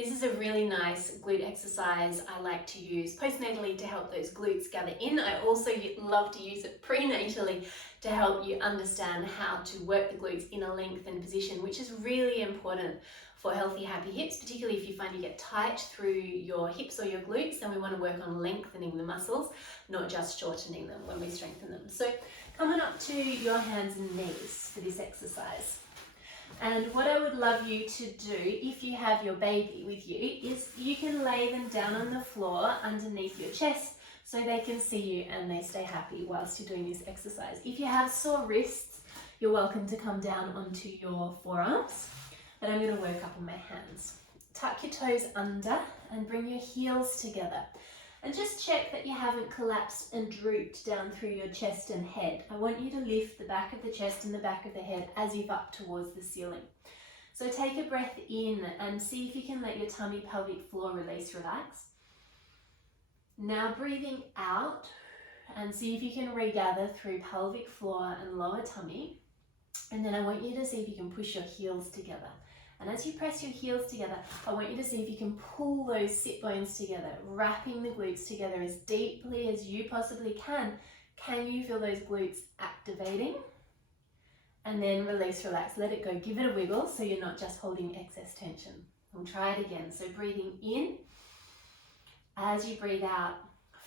This is a really nice glute exercise I like to use postnatally to help those glutes gather in. I also love to use it prenatally to help you understand how to work the glutes in a lengthened position, which is really important for healthy, happy hips, particularly if you find you get tight through your hips or your glutes. Then we want to work on lengthening the muscles, not just shortening them when we strengthen them. So come on up to your hands and knees for this exercise. And what I would love you to do, if you have your baby with you, is you can lay them down on the floor underneath your chest so they can see you and they stay happy whilst you're doing this exercise. If you have sore wrists, you're welcome to come down onto your forearms, but I'm going to work up on my hands. Tuck your toes under and bring your heels together. And just check that you haven't collapsed and drooped down through your chest and head. I want you to lift the back of the chest and the back of the head as if up towards the ceiling. So take a breath in and see if you can let your tummy, pelvic floor release, relax. Now breathing out and see if you can regather through pelvic floor and lower tummy. And then I want you to see if you can push your heels together. And as you press your heels together, I want you to see if you can pull those sit bones together, wrapping the glutes together as deeply as you possibly can. Can you feel those glutes activating? And then release, relax, let it go. Give it a wiggle so you're not just holding excess tension. We'll try it again. So breathing in, as you breathe out,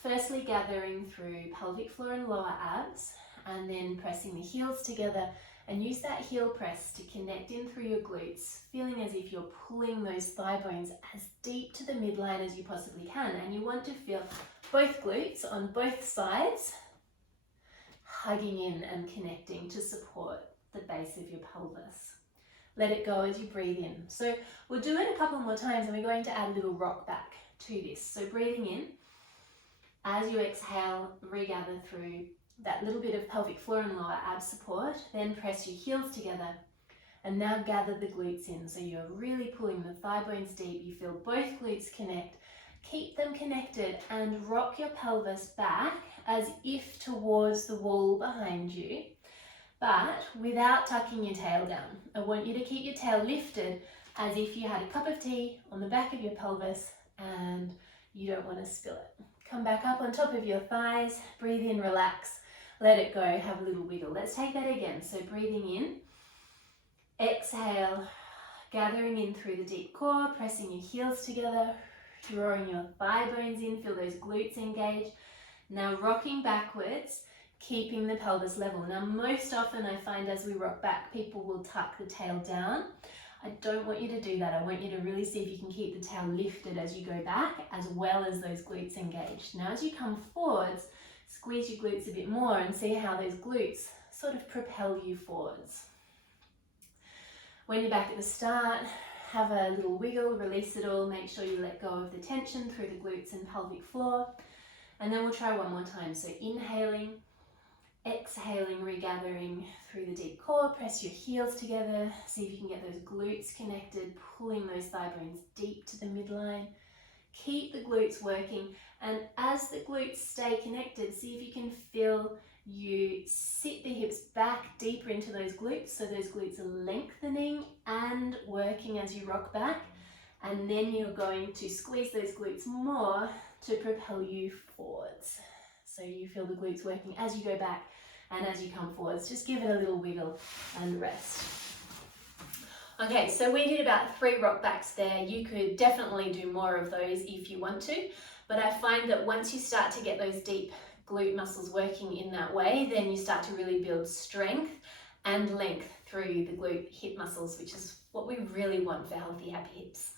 firstly gathering through pelvic floor and lower abs, and then pressing the heels together. And use that heel press to connect in through your glutes, feeling as if you're pulling those thigh bones as deep to the midline as you possibly can. And you want to feel both glutes on both sides hugging in and connecting to support the base of your pelvis. Let it go as you breathe in. So we'll do it a couple more times and we're going to add a little rock back to this. So breathing in, as you exhale, regather through that little bit of pelvic floor and lower ab support, then press your heels together and now gather the glutes in. So you're really pulling the thigh bones deep. You feel both glutes connect. Keep them connected and rock your pelvis back as if towards the wall behind you, but without tucking your tail down. I want you to keep your tail lifted as if you had a cup of tea on the back of your pelvis and you don't want to spill it. Come back up on top of your thighs, breathe in, relax. Let it go, have a little wiggle. Let's take that again. So breathing in, exhale, gathering in through the deep core, pressing your heels together, drawing your thigh bones in, feel those glutes engage. Now rocking backwards, keeping the pelvis level. Now most often I find as we rock back, people will tuck the tail down. I don't want you to do that. I want you to really see if you can keep the tail lifted as you go back, as well as those glutes engaged. Now as you come forwards, squeeze your glutes a bit more and see how those glutes sort of propel you forwards. When you're back at the start, have a little wiggle, release it all, make sure you let go of the tension through the glutes and pelvic floor. And then we'll try one more time. So inhaling, exhaling, regathering through the deep core, press your heels together, see if you can get those glutes connected, pulling those thigh bones deep to the midline. Keep the glutes working, and as the glutes stay connected, see if you can feel you sit the hips back deeper into those glutes, so those glutes are lengthening and working as you rock back, and then you're going to squeeze those glutes more to propel you forwards. So you feel the glutes working as you go back and as you come forwards. Just give it a little wiggle and rest. Okay, so we did about 3 rock backs there. You could definitely do more of those if you want to, but I find that once you start to get those deep glute muscles working in that way, then you start to really build strength and length through the glute hip muscles, which is what we really want for healthy, happy hips.